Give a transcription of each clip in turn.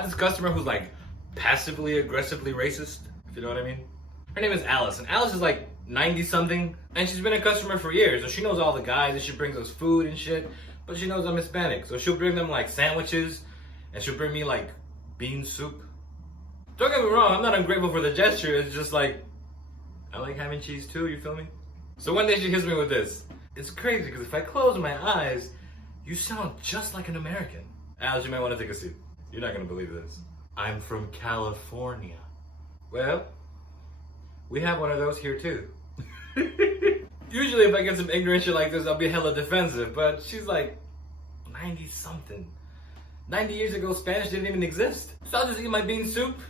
have this customer who's like passively aggressively racist, if you know what I mean. Her name is Alice, and Alice is like 90 something, and she's been a customer for years, so she knows all the guys, and she brings us food and shit, but she knows I'm Hispanic, so she'll bring them like sandwiches, and she'll bring me like bean soup. Don't get me wrong, I'm not ungrateful for the gesture, it's just like, I like having cheese too, you feel me? So one day she hits me with this. It's crazy, because if I close my eyes, you sound just like an American. Alice, you might want to take a seat. You're not going to believe this. I'm from California. Well, we have one of those here too. Usually if I get some ignorant shit like this, I'll be hella defensive, but she's like 90 something. 90 years ago, Spanish didn't even exist. So I'll just eat my bean soup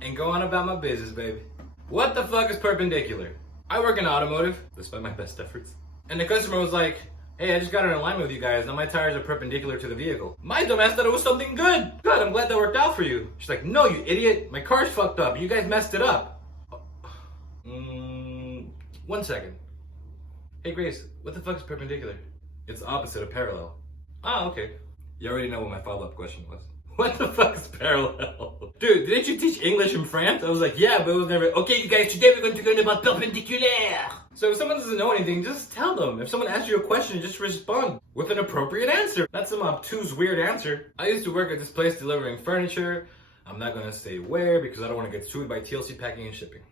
and go on about my business, baby. What the fuck is perpendicular? I work in automotive, despite my best efforts. And the customer was like, hey, I just got in alignment with you guys. Now my tires are perpendicular to the vehicle. My dumbass thought it was something good. Good, I'm glad that worked out for you. She's like, no, you idiot. My car's fucked up. You guys messed it up. 1 second. Hey, Grace, what the fuck is perpendicular? It's the opposite of parallel. Ah, okay. You already know what my follow-up question was. What the fuck is parallel? Dude, didn't you teach English in France? I was like, yeah, but it was never, okay, you guys, today we're going to learn about perpendicular. So if someone doesn't know anything, just tell them. If someone asks you a question, just respond with an appropriate answer. Not some obtuse, weird answer. I used to work at this place delivering furniture. I'm not going to say where because I don't want to get sued by TLC Packing and Shipping.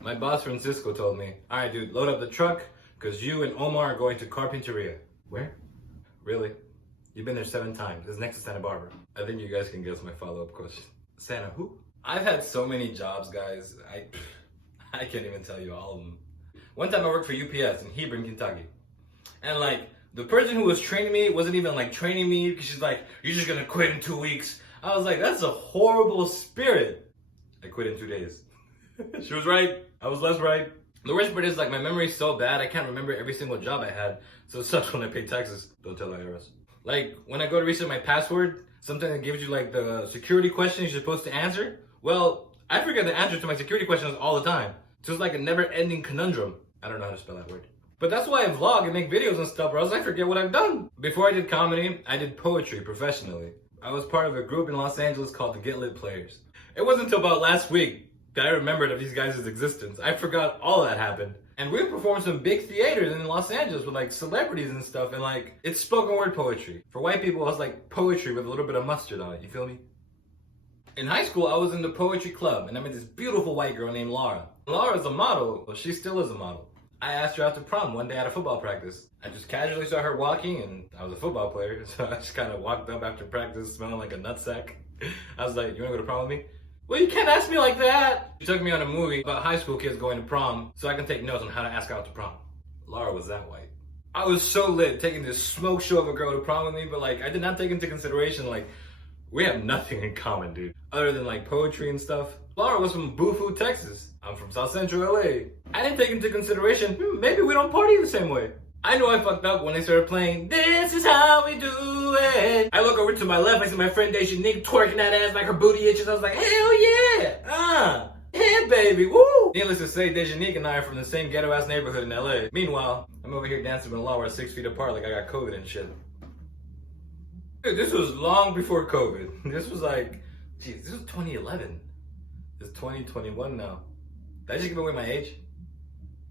My boss, Francisco, told me, all right, dude, load up the truck because you and Omar are going to Carpinteria. Where? Really? You've been there 7 times. It's next to Santa Barbara. I think you guys can guess my follow-up question. Santa who? I've had so many jobs, guys. I can't even tell you all of them. One time I worked for UPS in Hebron, Kentucky. And like, the person who was training me wasn't even like training me because she's like, you're just gonna quit in 2 weeks. I was like, that's a horrible spirit. I quit in 2 days. She was right. I was less right. The worst part is like my memory's so bad I can't remember every single job I had. So it sucks when I pay taxes. Don't tell the IRS. Like when I go to reset my password, something that gives you like the security questions you're supposed to answer. Well, I forget the answer to my security questions all the time. So it's like a never-ending conundrum. I don't know how to spell that word. But that's why I vlog and make videos and stuff, or else I forget what I've done. Before I did comedy, I did poetry professionally. I was part of a group in Los Angeles called the Get Lit Players. It wasn't until about last week that I remembered of these guys' existence. I forgot all that happened. And we performed some big theaters in Los Angeles with like celebrities and stuff, and like, it's spoken word poetry. For white people, it was like poetry with a little bit of mustard on it, you feel me? In high school, I was in the poetry club, and I met this beautiful white girl named Laura. Laura's a model, well, she still is a model. I asked her out to prom one day at a football practice. I just casually saw her walking, and I was a football player, so I just kind of walked up after practice smelling like a nutsack. I was like, you wanna go to prom with me? Well, you can't ask me like that. She took me on a movie about high school kids going to prom so I can take notes on how to ask out to prom. Laura was that white. I was so lit taking this smoke show of a girl to prom with me, but like, I did not take into consideration like, we have nothing in common, dude. Other than like poetry and stuff. Laura was from Bufu, Texas. I'm from South Central LA. I didn't take into consideration, maybe we don't party the same way. I knew I fucked up when they started playing, this is how we do it. I look over to my left, I see my friend Deshanique twerking that ass like her booty itches. I was like, hell yeah, yeah baby, woo. Needless to say, Deshanique and I are from the same ghetto ass neighborhood in LA. Meanwhile, I'm over here dancing with Laura 6 feet apart like I got COVID and shit. Dude, this was long before COVID. This was like, geez, this was 2011. It's 2021 now. Did I just give away my age?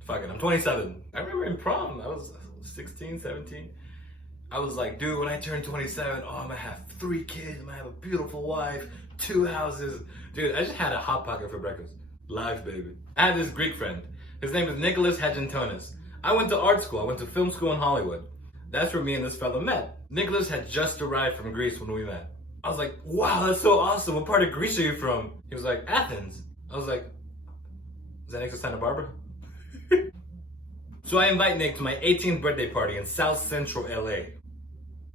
Fuck it, I'm 27. I remember in prom, I was 16, 17. I was like, dude, when I turn 27, I'm gonna have 3 kids, I'm gonna have a beautiful wife, 2 houses. Dude, I just had a Hot Pocket for breakfast. Life, baby. I had this Greek friend. His name is Nicholas Hadjantonis. I went to art school, I went to film school in Hollywood. That's where me and this fella met. Nicholas had just arrived from Greece when we met. I was like, wow, that's so awesome. What part of Greece are you from? He was like, Athens. I was like, is that next to Santa Barbara? So I invite Nick to my 18th birthday party in South Central LA.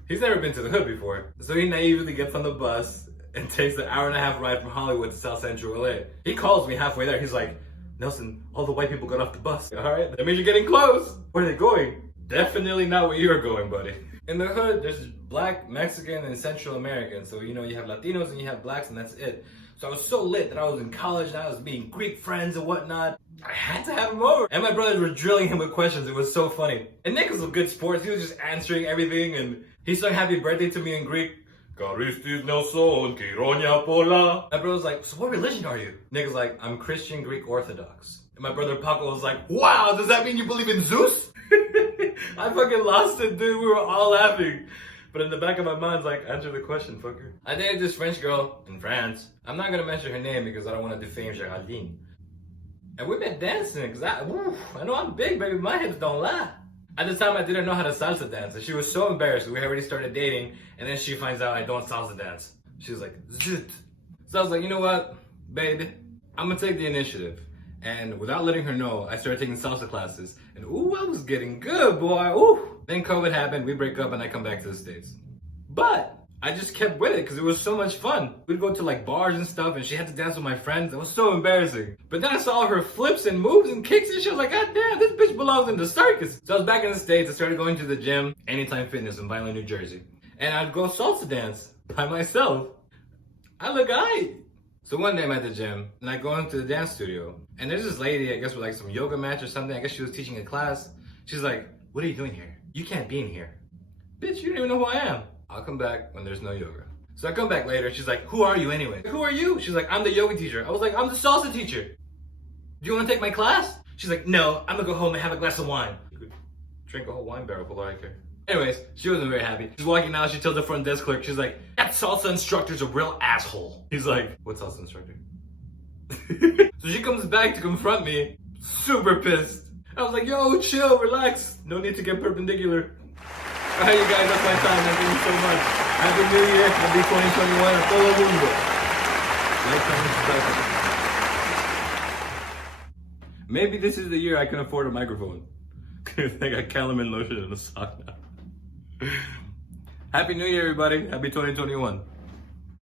He's never been to the hood before, so he naively gets on the bus and takes the 1.5-hour ride from Hollywood to South Central LA. He calls me halfway there, he's like, Nelson, all the white people got off the bus. All right, that means you're getting close. Where are they going? Definitely not where you're going, buddy. In the hood, there's black, Mexican, and Central American. So, you know, you have Latinos and you have blacks and that's it. So I was so lit that I was in college and I was meeting Greek friends and whatnot. I had to have him over. And my brothers were drilling him with questions. It was so funny. And Nick was a good sport. He was just answering everything. And he sung happy birthday to me in Greek Caristis Nelson, Kironia Pola. My brother's like, so what religion are you? Nigga's like, I'm Christian Greek Orthodox. And my brother Paco was like, wow, does that mean you believe in Zeus? I fucking lost it, dude. We were all laughing. But in the back of my mind's like, answer the question, fucker. I dated this French girl in France. I'm not gonna mention her name because I don't want to defame Geraldine. And we been dancing, cause I know I'm big, baby. My hips don't lie. At the time, I didn't know how to salsa dance, and she was so embarrassed. We already started dating, and then she finds out I don't salsa dance. She was like, zit. So I was like, you know what, baby? I'm gonna take the initiative. And without letting her know, I started taking salsa classes. And ooh, I was getting good, boy. Ooh. Then COVID happened, we break up, and I come back to the States. But I just kept with it because it was so much fun. We'd go to like bars and stuff, and she had to dance with my friends. It was so embarrassing. But then I saw her flips and moves and kicks, and she was like, God damn, this bitch belongs in the circus. So I was back in the States. I started going to the gym, Anytime Fitness in Vineland, New Jersey. And I'd go salsa dance by myself. I look aight. So one day I'm at the gym, and I go into the dance studio. And there's this lady, I guess with like some yoga mats or something. I guess she was teaching a class. She's like, what are you doing here? You can't be in here. Bitch, you don't even know who I am. I'll come back when there's no yoga. So I come back later, she's like, who are you anyway? Who are you? She's like, I'm the yoga teacher. I was like, I'm the salsa teacher. Do you want to take my class? She's like, no, I'm gonna go home and have a glass of wine. You could drink a whole wine barrel below right there. Anyways, she wasn't very happy. She's walking out, she tells the front desk clerk, she's like, that salsa instructor's a real asshole. He's like, what salsa instructor? So she comes back to confront me, super pissed. I was like, yo, chill, relax. No need to get perpendicular. Alright, you guys, that's my time, man. Thank you so much. Happy New Year. Happy 2021. A todo mundo. Like, comment, subscribe. Maybe this is the year I can afford a microphone. Because I got calamine lotion in the sock now. Happy New Year, everybody. Happy 2021.